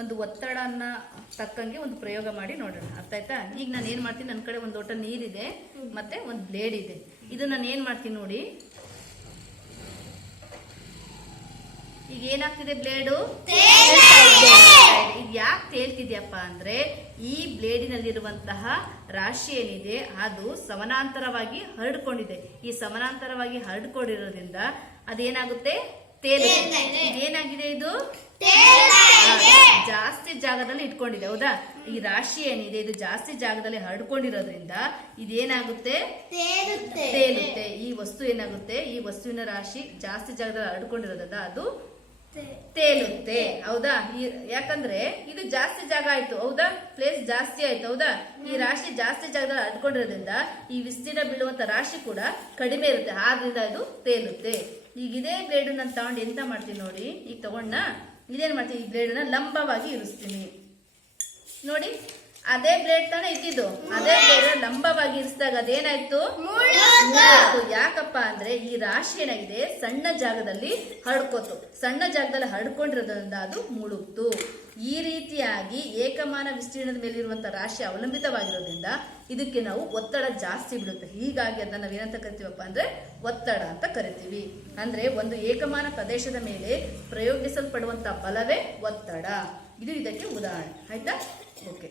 ಒಂದು ಒತ್ತಡನ ತಕ್ಕಂಗೆ ಒಂದು ಪ್ರಯೋಗ ಮಾಡಿ ನೋಡೋಣ. ಅರ್ಥ ಆಯ್ತಾ? ಈಗ ನಾನು ಏನ್ ಮಾಡ್ತೀನಿ, ನನ್ನ ಕಡೆ ಒಂದು ಲೋಟ ನೀರಿದೆ ಮತ್ತೆ ಒಂದು ಬ್ಲೇಡ್ ಇದೆ. ಇದು ನಾನು ಏನ್ ಮಾಡ್ತೀನಿ ನೋಡಿ, ಈಗ ಏನಾಗ್ತಿದೆ, ಬ್ಲೇಡು ಇದು ಯಾಕೆ ತೇಲ್ತಿದ್ಯಪ್ಪ ಅಂದ್ರೆ ಈ ಬ್ಲೇಡಿನಲ್ಲಿರುವಂತಹ ರಾಶಿ ಏನಿದೆ ಅದು ಸಮಾನಾಂತರವಾಗಿ ಹರಡ್ಕೊಂಡಿದೆ. ಈ ಸಮಾನಾಂತರವಾಗಿ ಹರಡ್ಕೊಂಡಿರೋದ್ರಿಂದ ಅದೇನಾಗುತ್ತೆ, ತೇಲುತ್ತೆ. ಏನಾಗಿದೆ, ಇದು ಜಾಸ್ತಿ ಜಾಗದಲ್ಲಿ ಇಟ್ಕೊಂಡಿದೆ. ಹೌದಾ? ಈ ರಾಶಿ ಏನಿದೆ ಇದು ಜಾಸ್ತಿ ಜಾಗದಲ್ಲಿ ಹರಡ್ಕೊಂಡಿರೋದ್ರಿಂದ ಇದೇನಾಗುತ್ತೆ, ತೇಲುತ್ತೆ. ಈ ವಸ್ತು ಏನಾಗುತ್ತೆ, ಈ ವಸ್ತುವಿನ ರಾಶಿ ಜಾಸ್ತಿ ಜಾಗದಲ್ಲಿ ಹರಡ್ಕೊಂಡಿರೋದ್ರಿಂದ ಅದು ತೇಲುತ್ತೆ. ಹೌದಾ? ಯಾಕಂದ್ರೆ ಇದು ಜಾಸ್ತಿ ಜಾಗ ಆಯ್ತು. ಹೌದಾ? ಪ್ಲೇಸ್ ಜಾಸ್ತಿ ಆಯ್ತು. ಹೌದಾ? ಈ ರಾಶಿ ಜಾಸ್ತಿ ಜಾಗದಲ್ಲಿ ಅಡ್ಕೊಂಡಿರೋದ್ರಿಂದ ಈ ವಿಸ್ತೀರ್ಣ ಬೀಳುವಂತ ರಾಶಿ ಕೂಡ ಕಡಿಮೆ ಇರುತ್ತೆ. ಆದ್ರಿಂದ ಇದು ತೇಲುತ್ತೆ. ಈಗ ಇದೇ ಬ್ಲೇಡ್ ನಾನು ತಗೊಂಡು ಎಂತ ಮಾಡ್ತೀನಿ ನೋಡಿ, ಈಗ ತಗೊಂಡ ಇದೇನ್ ಮಾಡ್ತೀನಿ, ಈ ಬ್ಲೇಡ್ ಲಂಬವಾಗಿ ಇರಿಸ್ತೀನಿ ನೋಡಿ. ಅದೇ ಬ್ಲೇಡ್ ತಾನೇ ಇದ್ದಿದ್ದು, ಅದೇ ಬ್ಲೇಡ್ ಲಂಬವಾಗಿ ಇರಿಸಿದಾಗ ಅದೇನಾಯ್ತು, ಯಾಕಪ್ಪ ಅಂದ್ರೆ ಈ ರಾಶಿ ಏನಾಗಿದೆ ಸಣ್ಣ ಜಾಗದಲ್ಲಿ ಹರಡ್ಕೋತು. ಸಣ್ಣ ಜಾಗದಲ್ಲಿ ಹರಡ್ಕೊಂಡಿರೋದ್ರಿಂದ ಅದು ಮುಳುಗ್ತು. ಈ ರೀತಿಯಾಗಿ ಏಕಮಾನ ವಿಸ್ತೀರ್ಣದ ಮೇಲಿರುವಂತಹ ರಾಶಿ ಅವಲಂಬಿತವಾಗಿರೋದ್ರಿಂದ ಇದಕ್ಕೆ ನಾವು ಒತ್ತಡ ಜಾಸ್ತಿ ಬಿಡುತ್ತೆ. ಹೀಗಾಗಿ ಅದನ್ನ ನಾವೇನಂತ ಕರಿತೀವಪ್ಪ ಅಂದ್ರೆ ಒತ್ತಡ ಅಂತ ಕರಿತೀವಿ. ಅಂದ್ರೆ ಒಂದು ಏಕಮಾನ ಪ್ರದೇಶದ ಮೇಲೆ ಪ್ರಯೋಗಿಸಲ್ಪಡುವಂತಹ ಬಲವೇ ಒತ್ತಡ. ಇದು ಇದಕ್ಕೆ ಉದಾಹರಣೆ. ಆಯ್ತಾ? ಓಕೆ.